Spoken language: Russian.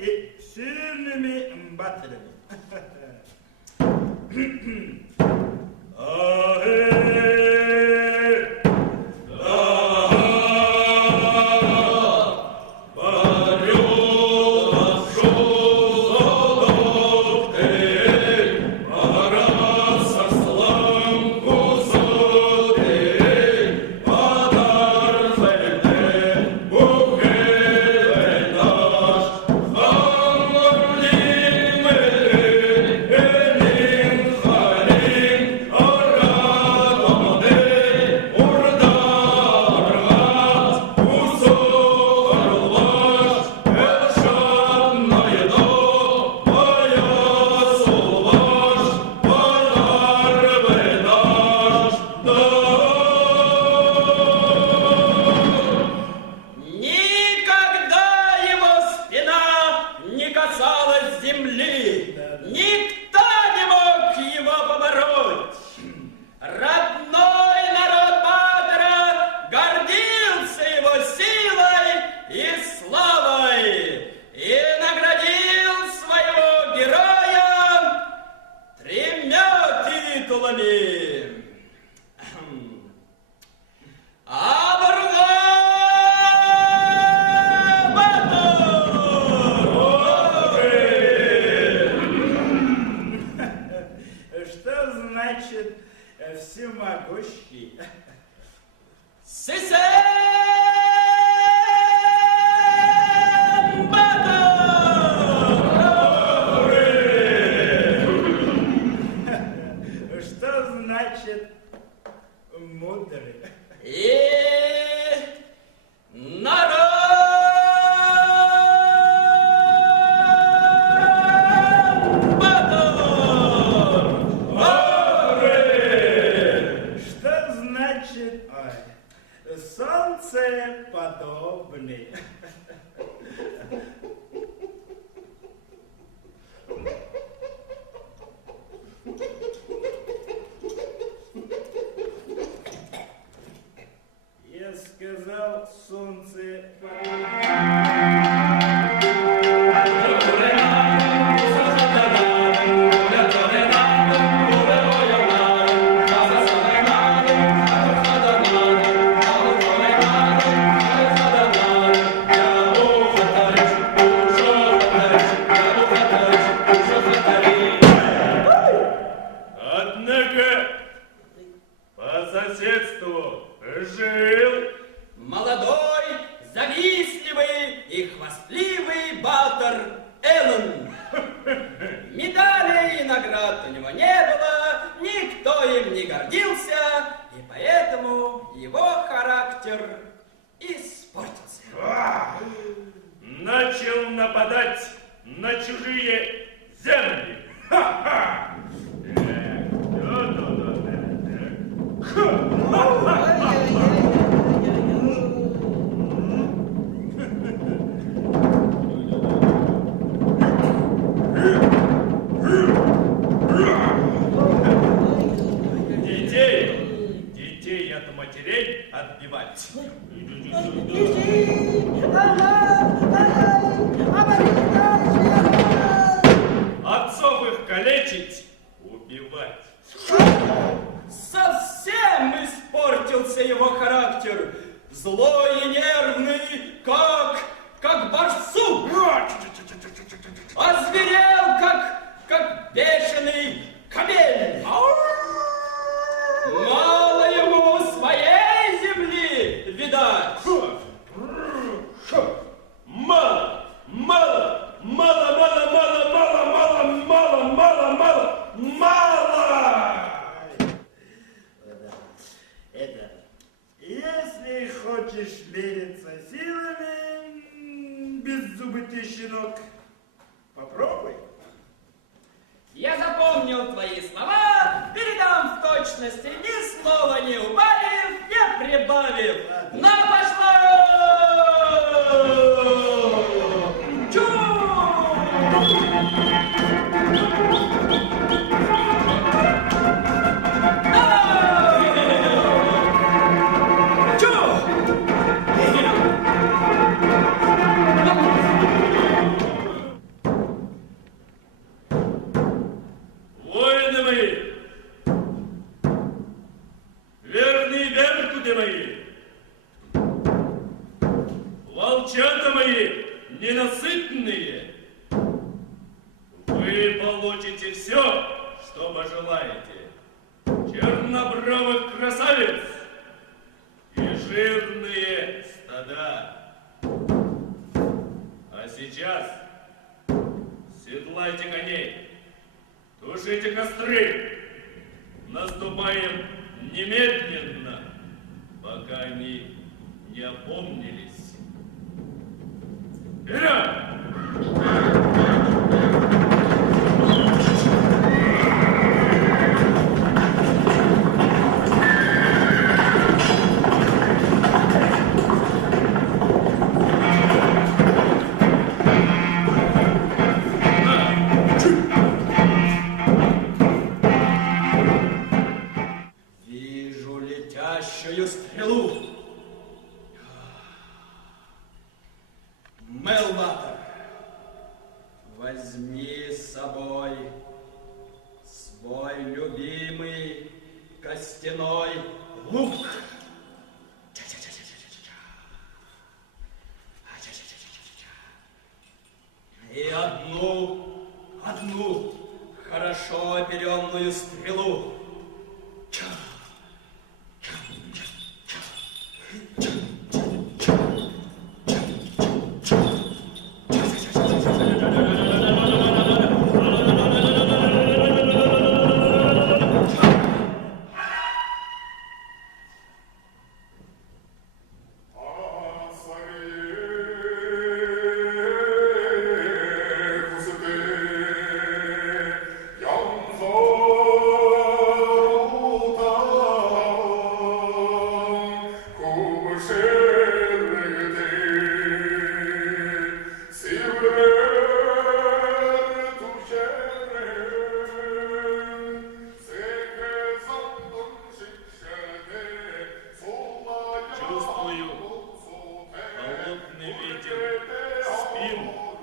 и сильными баттерами. Всемогущий. Что значит мудрый? Солнцеподобный. Я сказал солнцеподобный. Жил молодой, завистливый и хвастливый Баттер Эллен. Медалей и наград у него не было, никто им не гордился, и поэтому его характер испортился. Начал нападать на чужие земли. Ха-ха! Детей от матерей отбивать. Отцов их калечить, убивать. Совсем испортился его характер. Злой и нервный, как барсук. Озверел, как бешеный кобель. Мало ему своей земли видать. Если хочешь мериться силами, беззубый ты щенок, попробуй. Я запомнил твои слова, передам в точности, ни слова не убавив, не прибавив. На, пошла! Чу! сытные, вы получите все, что пожелаете. Чернобровых красавиц и жирные стада. А сейчас седлайте коней, тушите костры. Наступаем немедленно, пока они не опомнились. Вперед! Вижу летящую стрелу. Мелбатор, возьми с собой свой любимый костяной лук. И одну хорошо оперенную стрелу. Чувствую холодный ветер в спину.